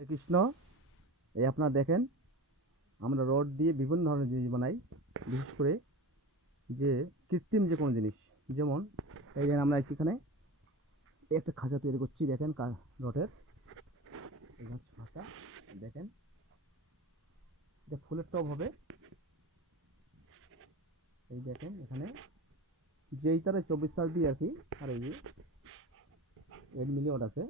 কৃষ্ণ। এই আপনারা দেখেন, আমরা রড দিয়ে বিভিন্ন ধরনের জিনিস বানাই, বিশেষ করে যে কৃত্রিম যে কোনো জিনিস। যেমন এই যে আমরা এখানে একটা খাঁচা তৈরি করছি, দেখেন রডের এই খাঁচা। দেখেন এটা ফুলের টব হবে। এই দেখেন এখানে যেই তারে 24 তার দিয়ে আর কি, আর এই যে 8 মিলিওয়াট আছে।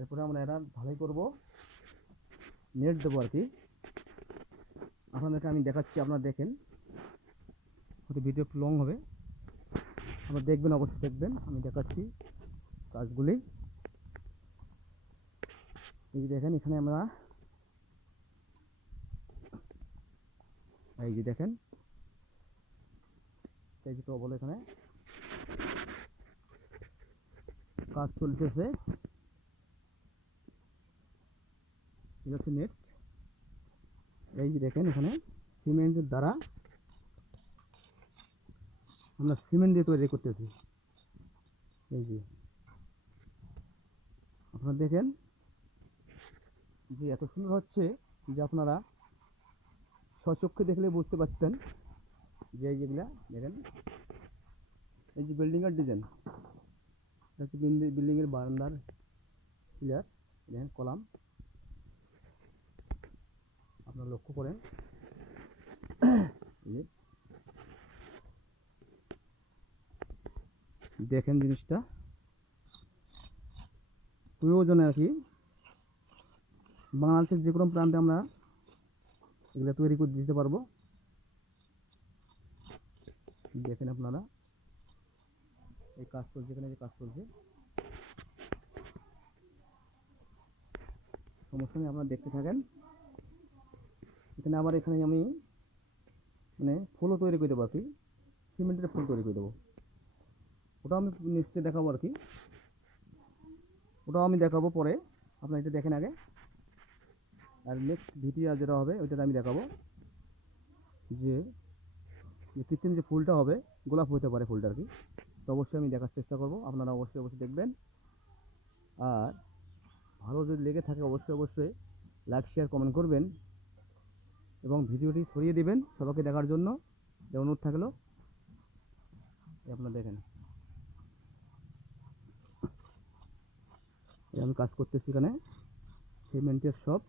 এরপরে আমরা এটা ঢালাই করব, নেট দেবো আর কি। আপনাদেরকে আমি দেখাচ্ছি, আপনারা দেখেন, হয়তো ভিডিও একটু লং হবে, আপনারা দেখবেন, অবশ্যই দেখবেন। আমি দেখাচ্ছি কাজগুলি। এই যে দেখেন এখানে আমরা এই যে দেখেন এই যে তো বলে এখানে কাজ চলতেছে। এটা হচ্ছে নেট। এই যে দেখেন এখানে সিমেন্টের দ্বারা আমরা সিমেন্ট দিয়ে তৈরি করতেছি। এই যে আপনারা দেখেন যে এত সুন্দর হচ্ছে যে আপনারা স্বচক্ষে দেখলে বুঝতে পারতেন যে এই যেগুলা দেখেন, এই যে বিল্ডিংয়ের ডিজাইন, এটা হচ্ছে বিল্ডিংয়ের বারান্দার পিলার। দেখেন কলাম, আপনারা লক্ষ্য করেন। দেখেন জিনিসটা প্রয়োজনে আর কি, বাংলাদেশের যে কোনো প্রান্তে আমরা এগুলো তৈরি করে দিতে পারবো। দেখেন আপনারা এই কাজ চলছে, এখানে যে কাজ চলছে, সমস্যা নেই, আপনারা দেখতে থাকেন। এখানে আবার এখানে আমি মানে ফুলও তৈরি করে দেবো আর কি, সিমেন্টের ফুল তৈরি করে দেবো। ওটাও আমি নেক্সটে দেখাবো আর কি, ওটাও আমি দেখাবো পরে। আপনারা এটা দেখেন আগে, আর নেক্সট ভিডিও যেটা হবে ওইটাতে আমি দেখাবো যে কৃত্রিম যে ফুলটা হবে, গোলাপ হতে পারে ফুলটা আর কি। তো অবশ্যই আমি দেখার চেষ্টা করব, আপনারা অবশ্যই অবশ্যই দেখবেন। আর ভালো যদি লেগে থাকে অবশ্যই লাইক শেয়ার কমেন্ট করবেন এবং ভিডিওটি ছড়িয়ে দেবেন সবাইকে দেখার জন্য, এই অনুরোধ থাকলো। আপনারা দেখেন আমি কাজ করতেছি এখানে সিমেন্টের সব।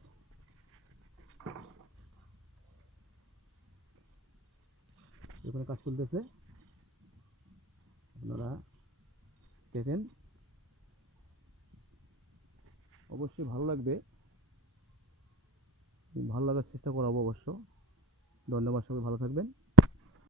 এখানে কাজ চলতেছে, আপনারা দেখেন, অবশ্যই ভালো লাগবে, ভালো লাগার চেষ্টা করবো অবশ্য। ধন্যবাদ, সবাই ভালো থাকবেন।